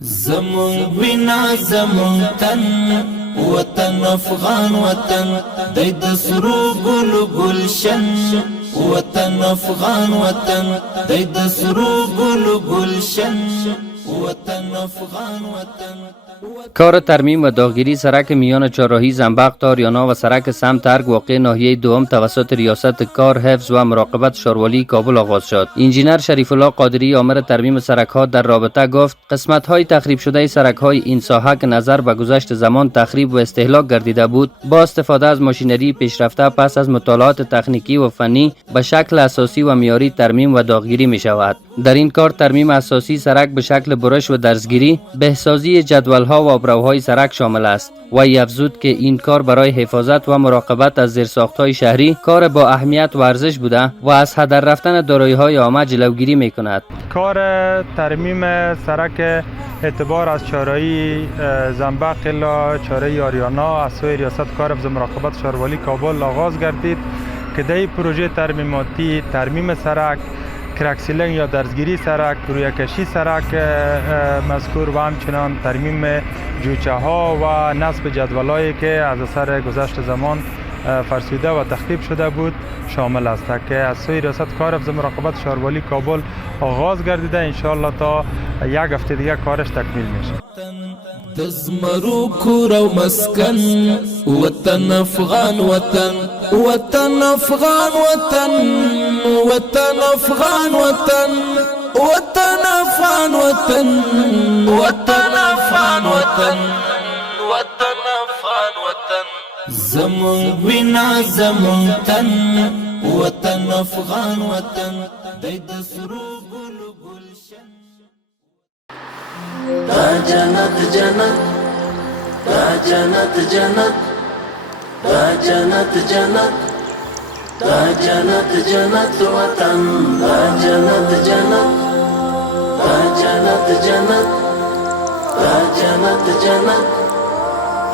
زمون وینا زمون تن وطن افغان وطن دید سرو گل گلشن وطن افغان وطن دید سرو گل گلشن وطن افغان وطن. کار ترمیم و داغگیری سرک میان چهارراهی زنبق تا آریانا و سرک سمت ارگ واقع ناحیه دوم توسط ریاست کار، حفظ و مراقبت شاروالی کابل آغاز شد. انجینر شریف الله قادری آمر ترمیم سرک ها در رابطه گفت قسمت های تخریب شده سرک های این ساحه که نظر به گذشت زمان تخریب و استهلاک گردیده بود، با استفاده از ماشینری پیشرفته پس از مطالعات تکنیکی و فنی به شکل اساسی و معیاری ترمیم و داغگیری می شود. در این کار ترمیم اساسی سرک به شکل برش و درزگیری، بهسازی جدول‌ها و آبروهای سرک شامل است. وی افزود که این کار برای حفاظت و مراقبت از زیرساخت‌های شهری کار با اهمیت و ارزش بوده و از هدر رفتن دارایی‌های عامه جلوگیری می‌کند. کار ترمیم سرک اعتبار از چهارراهی زنبق الی چهارراهی آریانا از سوی ریاست کار، حفظ و مراقبت شاروالی کابل آغاز گردید که در پروژه ترمیماتی ترمیم سرک، کرکسیلنگ یا درزگیری سرک، روی کشی سرک مذکور و همچنان ترمیم جوچه ها و نصب جدولایی که از اثر گذشت زمان فرسوده و تخریب شده بود شامل است که از سوی ریاست کار، حفظ و مراقبت شاروالی کابل آغاز گردیده. انشاءالله تا یک هفته دیگه کارش تکمیل میشه. دزمرو کور و مسکن وطن افغان وطن وطن افغان وطن وطن افغان وطن وطن افغان وطن وطن افغان وطن وطن افغان وطن. زمون وینا زمون تن وطن افغان وطن دید سرو گل گلشن. دا جنت جنت دا جنت جنت دا جنت جنت دا جنت جنت وطن دا جنت جنت دا جنت جنت دا جنت جنت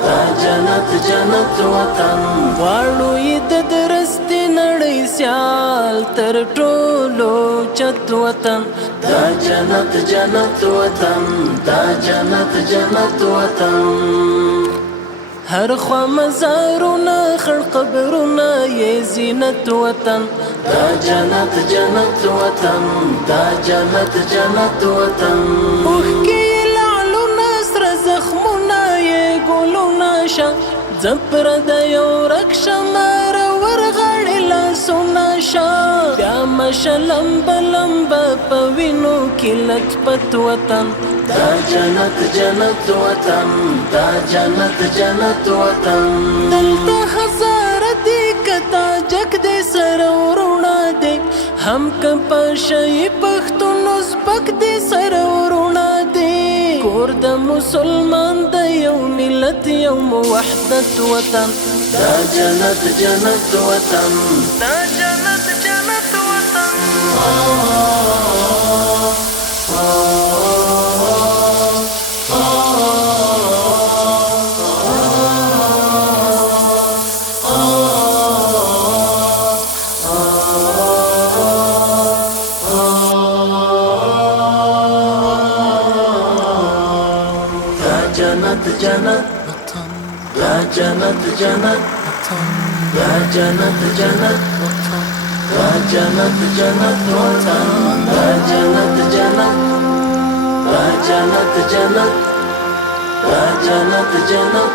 دا جنت جنت وطن. غواړو یې د درستې نړۍ سیال تر ټولو چت وطن دا جنت جنت وطن دا جنت جنت وطن. هر خوا مزارونه خړ قبرونه یې زینت وطن دا جنت جنت وطن دا جنت جنت وطن. اوښکې لعلونه سره زخمونه یې ګلونه شه زپر د یو رکشه مار ورغړې لاسونه شه بیا مشه لمبه لمبه په وینو کې لطپت وطن دا جنت جنت وطن دا جنت جنت وطن. دلته هزاره دی کتا جګ دی سره ورونه دی هم که په شی پښتونو سپک دی سره ورونه دی کور د مسلمان د یو ملت یو وحدت وطن دا جنت جنت وطن دا جنت جنت وطن. جنت جنت دا جنت جنت دا جنت جنت دا جنت جنت وطن دا جنت جنت دا جنت جنت دا جنت جنت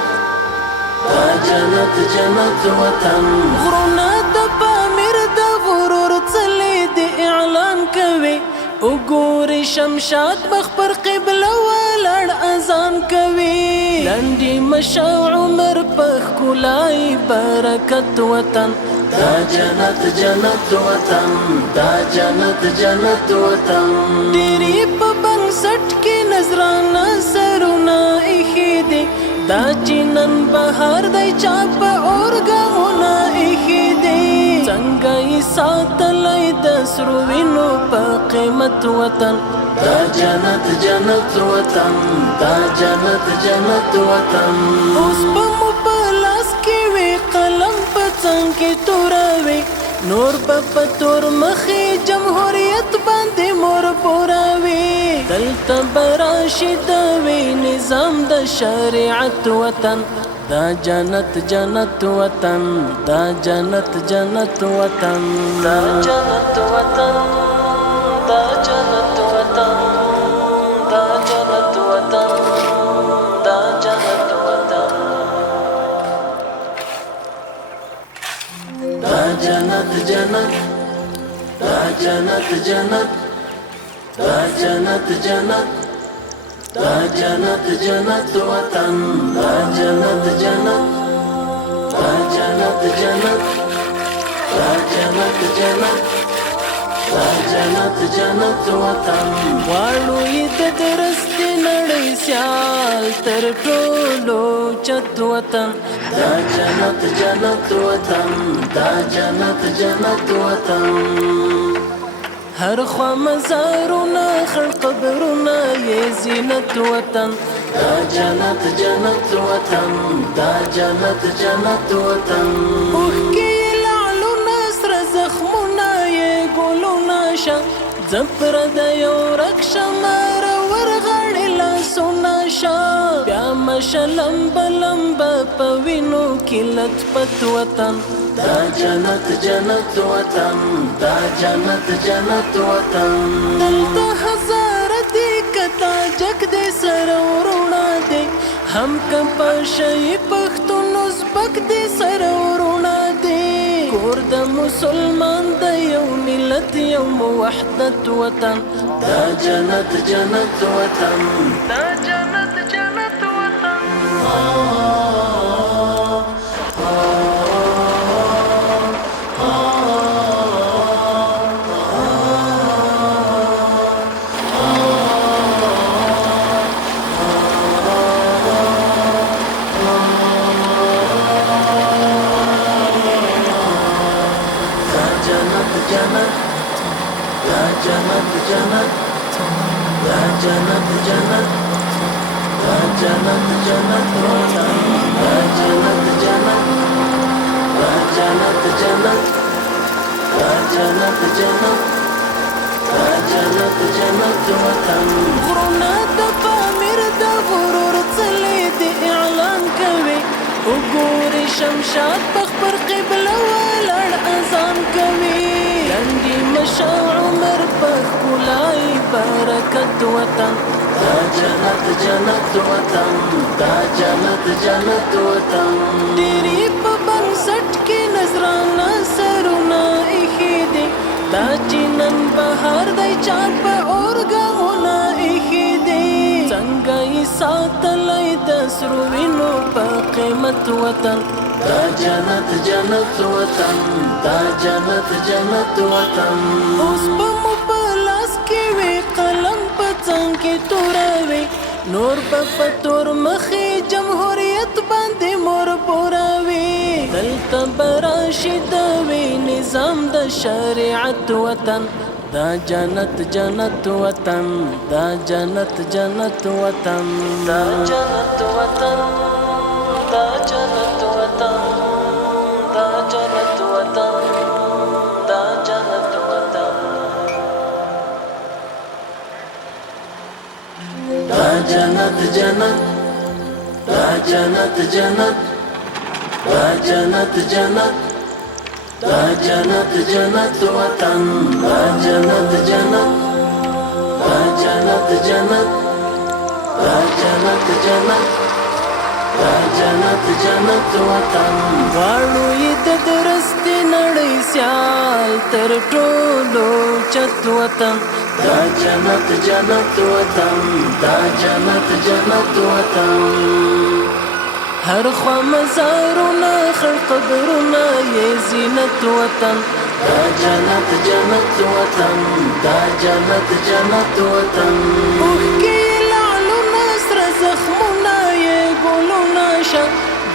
دا جنت جنت وطن. غرونه د پامیر د غرور څلې د اعلان کوي وګوري شمشاد مخ پر قبله ولاړ اذان کوي لنډي مشاع عمر په ښکلای برکت وطن دا جنت جنت وطن دا جنت جنت وطن. ډېرې په بنسټ کې نظرانه سرونه ایښي دي دا چې نن بهار دی چا په اورګامونه ایښي دي څنګه یې ساتلی د سرو وینو په قیمت وطن دا جنت جنت وطن دا جنت جنت وطن. اوس به مو په لاس کې وي قلم په څنګ کې توروي نور په تور مخې جمهوریت باندې مور پوروي دلته دلته براشي د وی نظام د شریعت وطن دا جنت جنت وطن دا جنت جنت وطن دا جنت وطن دا جنت وطن دا جنت وطن دا جنت وطن دا جنت جنت دا جنت جنت دا جنت جنت دا جنت جنت وطن دا جنت جنت دا جنت جنت دا جنت جنت دا جنت جنت وطن واړو یې د درستې نړۍ سیال تر ټولو چت وطن دا جنت جنت وطن دا جنت جنت وطن هر خوا مزارونه خړ قبرونه یې زینت وطن دا جنت جنت وطن دا جنت جنت وطن اوښکې یې لعلونه سره زخمونه یې ګلونه شه زپر د یو رکشه ماره ورغاړې لاسونه شه بیا مشه لمبه لمبه په وینو کې لطفت وطن دا جنت جنت وطن دا جنت جنت وطن دلته هزاره دی کتا جګ دی سره ورونه دی هم که په شی پښتون ازبک دی سره ورونه دی کور د مسلمان د یو ملت یو وحدت وطن دا جنت جنت وطن دا جنت جنت وطن جنت دا جنت جنت دا جنت جنت دا جنت جنت وطن دا جنت جنت دا جنت جنت دا جنت جنت دا جنت جنت وطن غرونه د پامیر د غرور څلې د اعلان کوي وګوري شمشاد په خپل قبله ولاړ اذان کوي لنډي مشا عمر په ښکلای برکت وطن دا جنت جنت وطن دا جنت جنت وطن ډېرې په بنسټ کې نظرانه سرونه ایښي دي دا چې نن بهار دی چا په اورګاونه ایښي دي څنګه یې ساتلی د سرو وینو په قیمت وطن دا جنت جنت وطن دا جنت جنت وطن اوس به مو په لاس کې وي قلم په څنګ کې توروي نور به په تور مخې جمهوریت باندې مور پوروي دلته به راشي د وي نظام د شریعت وطن دا جنت جنت وطن دا جنت جنت وطن دا جنت وطن دا جنت وطن دا جنت وطن دا جنت وطن دا جنت جنت دا جنت جنت دا جنت جنت دا جنت جنت وطن دا جنت جنت دا جنت جنت دا جنت جنت دا جنت جنت وطن غواړو یې د درستې نړۍ سیال تر ټولو چت وطن دا جنت جنت وطن دا جنت جنت وطن هر خوا مزارونه خړ قبرونه یې زینت وطن دا جنت جنت وطن دا جنت جنت وطن اوښکې یې لعلونه سره زخمونه یې ګلونه شه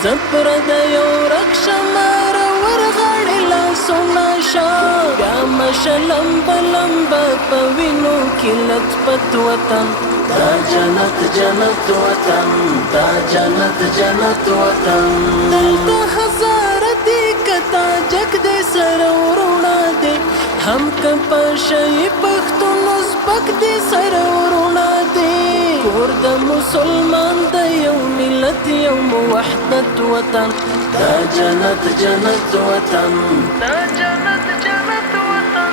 زپر د یو رکشه ماره ورغاړې لاسونه شه بیا مشه لمبه لمبه په وینو کې لطفت وطن دا جنت جنت وطن دا جنت جنت وطن دلته هزاره دی کتا جګ دی سره ورونه دی هم که پاشای پښتون ازبک دی سره ورونه دی کور د مسلمان د یو ملت یو موحدت وطن دا جنت جنت وطن دا جنت جنت وطن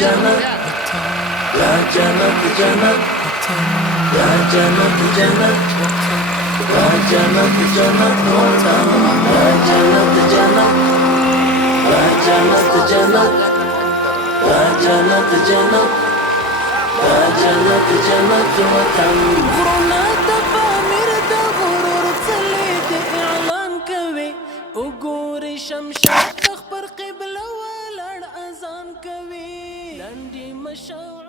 جنت يا جنت جنت يا جنت جنت يا جنت جنت وطن يا جنت جنت يا جنت جنت يا جنت جنت يا جنت جنت وطن غرنا تفامر د غرور څلې د اعلان کوي وګوري شمشاد تخ پر قبله ولړ اذان کوي لنډي مشاو